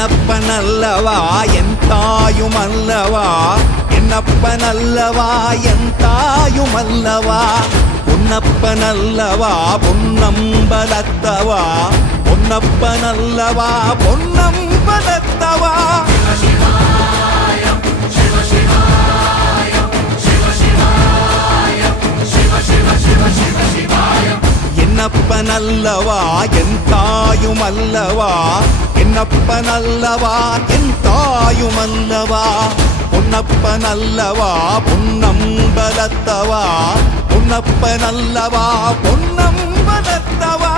என்னப்பனல்லவா என் தாயுமல்லவா, என்னப்பனல்லவா என் தாயுமல்லவா, பொன்னப்பனல்லவா பொன்னம்பலத்தவா, பொன்னப்பனல்லவா பொன்னம்பலத்தவா. என்னப்பனல்லவா என் தாயுமல்லவா, என்னப்பனல்லவா என் தாயுமல்லவா, பொன்னப்பனல்லவா பொன்னம்பலத்தவா, பொன்னப்பனல்லவா பொன்னம்பலத்தவா.